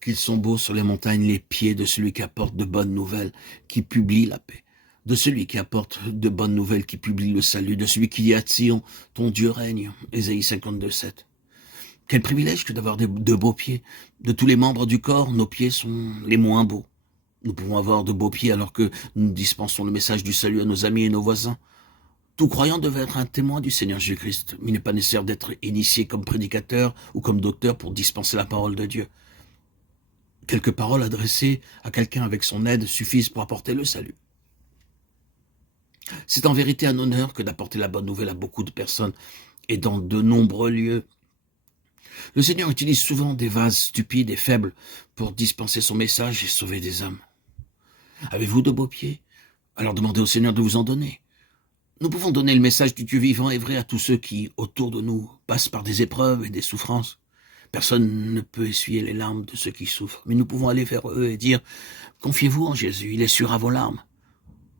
Qu'ils sont beaux sur les montagnes les pieds de celui qui apporte de bonnes nouvelles, qui publie la paix. De celui qui apporte de bonnes nouvelles, qui publie le salut. De celui qui dit à Sion, ton Dieu règne. Ésaïe 52, 7. Quel privilège que d'avoir de beaux pieds. De tous les membres du corps, nos pieds sont les moins beaux. Nous pouvons avoir de beaux pieds alors que nous dispensons le message du salut à nos amis et nos voisins. Tout croyant devait être un témoin du Seigneur Jésus-Christ, mais il n'est pas nécessaire d'être initié comme prédicateur ou comme docteur pour dispenser la parole de Dieu. Quelques paroles adressées à quelqu'un avec son aide suffisent pour apporter le salut. C'est en vérité un honneur que d'apporter la bonne nouvelle à beaucoup de personnes et dans de nombreux lieux. Le Seigneur utilise souvent des vases stupides et faibles pour dispenser son message et sauver des âmes. Avez-vous de beaux pieds? Alors demandez au Seigneur de vous en donner. Nous pouvons donner le message du Dieu vivant et vrai à tous ceux qui, autour de nous, passent par des épreuves et des souffrances. Personne ne peut essuyer les larmes de ceux qui souffrent, mais nous pouvons aller vers eux et dire « Confiez-vous en Jésus, il essuiera vos larmes.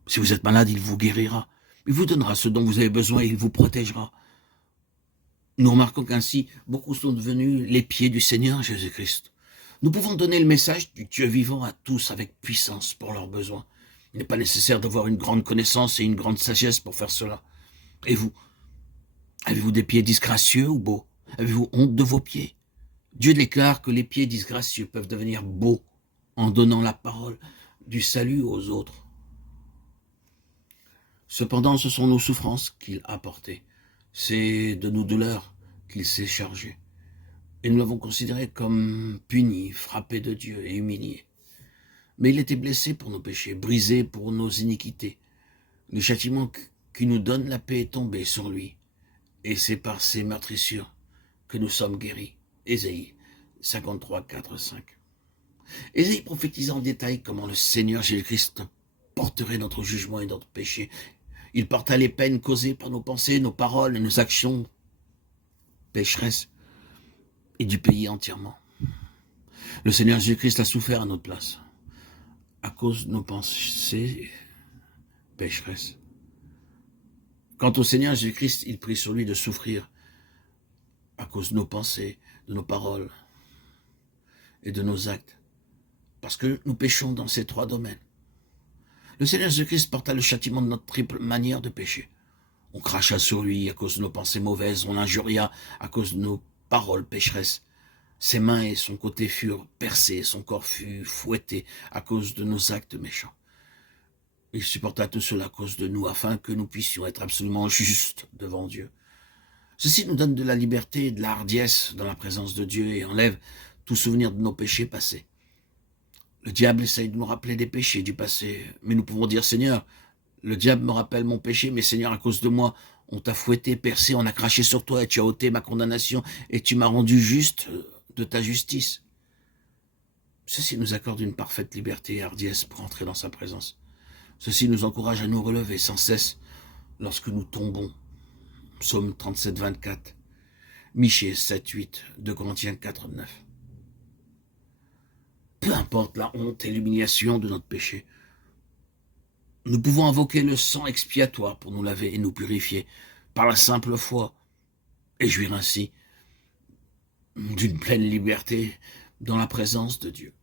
Si vous êtes malade, il vous guérira. Il vous donnera ce dont vous avez besoin et il vous protégera. » Nous remarquons qu'ainsi, beaucoup sont devenus les pieds du Seigneur Jésus-Christ. Nous pouvons donner le message du Dieu vivant à tous avec puissance pour leurs besoins. Il n'est pas nécessaire d'avoir une grande connaissance et une grande sagesse pour faire cela. Et vous, avez-vous des pieds disgracieux ou beaux? Avez-vous honte de vos pieds? Dieu déclare que les pieds disgracieux peuvent devenir beaux en donnant la parole du salut aux autres. Cependant, ce sont nos souffrances qu'il a portées. C'est de nos douleurs qu'il s'est chargé. Et nous l'avons considéré comme puni, frappé de Dieu et humilié. Mais il était blessé pour nos péchés, brisé pour nos iniquités. Le châtiment qui nous donne la paix est tombé sur lui. Et c'est par ses meurtrissures que nous sommes guéris. Ésaïe 53, 4, 5. Ésaïe prophétisa en détail comment le Seigneur Jésus-Christ porterait notre jugement et notre péché. Il porta les peines causées par nos pensées, nos paroles et nos actions pécheresses et du pays entièrement. Le Seigneur Jésus-Christ a souffert à notre place à cause de nos pensées pécheresses. Quant au Seigneur Jésus-Christ, il prit sur lui de souffrir à cause de nos pensées, de nos paroles et de nos actes, parce que nous péchons dans ces trois domaines. Le Seigneur Jésus-Christ porta le châtiment de notre triple manière de pécher. On cracha sur lui à cause de nos pensées mauvaises, on l'injuria à cause de nos paroles pécheresses. Ses mains et son côté furent percés, son corps fut fouetté à cause de nos actes méchants. Il supporta tout cela à cause de nous, afin que nous puissions être absolument justes devant Dieu. Ceci nous donne de la liberté et de la hardiesse dans la présence de Dieu et enlève tout souvenir de nos péchés passés. Le diable essaye de nous rappeler des péchés du passé, mais nous pouvons dire, Seigneur, le diable me rappelle mon péché, mais Seigneur, à cause de moi, on t'a fouetté, percé, on a craché sur toi et tu as ôté ma condamnation et tu m'as rendu juste de ta justice. Ceci nous accorde une parfaite liberté et hardiesse pour entrer dans sa présence. Ceci nous encourage à nous relever sans cesse lorsque nous tombons. Psaume 37, 24, Michée 7, 8, 2 Corinthiens 4, 9. Peu importe la honte et l'humiliation de notre péché, nous pouvons invoquer le sang expiatoire pour nous laver et nous purifier par la simple foi et jouir ainsi d'une pleine liberté dans la présence de Dieu.